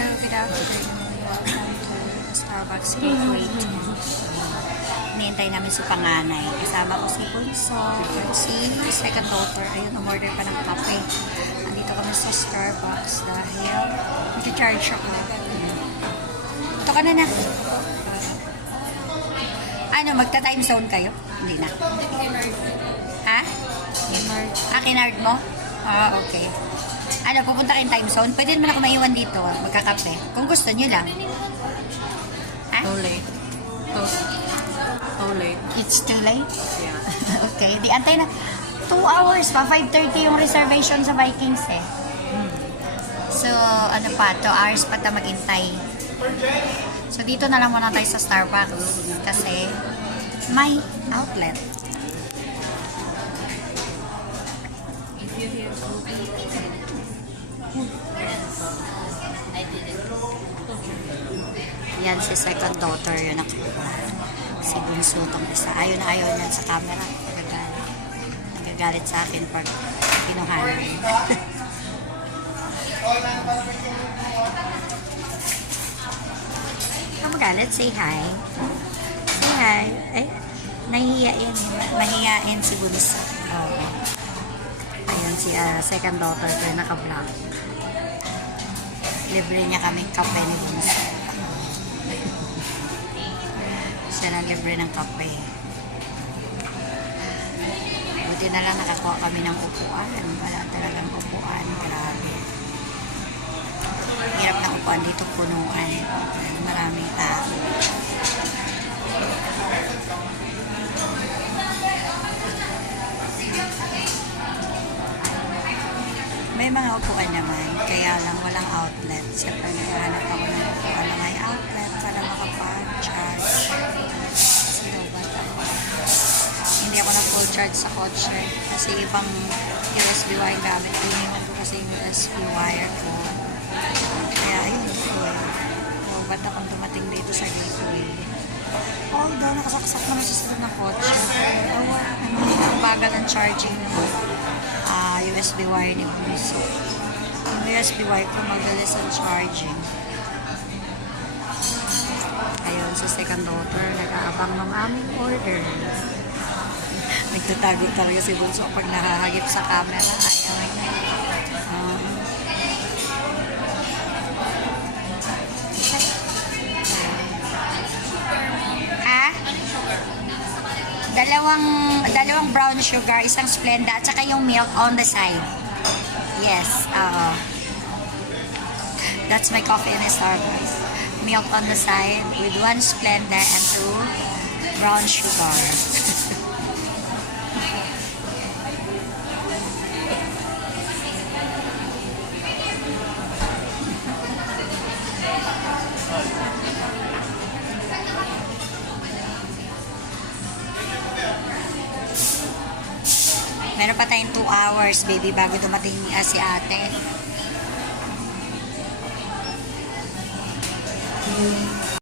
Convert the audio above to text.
Good afternoon. Welcome to Starbucks Gateway. Hinihintay namin si Panganay. Kasama ko si Bunso at si second daughter. Ayun, umorder pa ng kape. Andito kami sa Starbucks dahil mag-charge ako. Ito ka na. Ano, magta-time zone kayo? Hindi na. Ha? Kinard mo? Okay. Ano, pupunta kayong time zone? Pwede naman ako maiwan dito, magkakape. Kung gusto nyo lang. Ha? Too late. Too late. It's too late? Yeah. Okay, di antay na. 2 hours pa, 5:30 yung reservation sa Vikings eh. So, ano pa, 2 hours pa ta maghintay. So, dito na lang muna tayo sa Starbucks kasi may outlet. If you hear Yan si second daughter, yun ako. Si Bunso tong isa. Ayaw na ayaw niyan sa camera. Nagagalit sa akin pag kinuhanan. Ang magalit, say hi. Say hi. Ay, nahihiyain. Mahihiyain si Bunso. Oo. Ayun si second daughter ko yung naka-vlog. Libre niya kaming kape ni Bunso. Siya na libre ng kape. Buti na lang nakakuha kami ng upuan. Wala talagang upuan. Grabe. Hirap na upuan dito, punuan. Maraming tao. May mga upuan naman, kaya lang walang outlet. Siyempre, naghahanap ako ng upuan na may outlet para makapag-charge. Hindi ako nag-full charge sa kotse kasi ibang USB wire gamit. Hiniman ko kasi yung USB wire ko. Kaya ayun, ba't akong dumating dito sa gateway. Although, nakasaksak naman sa sarap ng kotse. Ang bagal ang charging ng USB wire ni Bunso. Yung USB wire ko magalis ang charging. Ayun, sa second daughter, nag-aabang ng aming order. Nagtatago talaga si Bunso pag nakahagip sa camera. Ayaw niya. Dalawang brown sugar, isang Splenda, at saka yung milk on the side. Yes, that's my coffee in a Starbucks. Milk on the side with 1 Splenda and 2 brown sugar. Meron pa tayong 2 hours, baby, bago dumating si ate.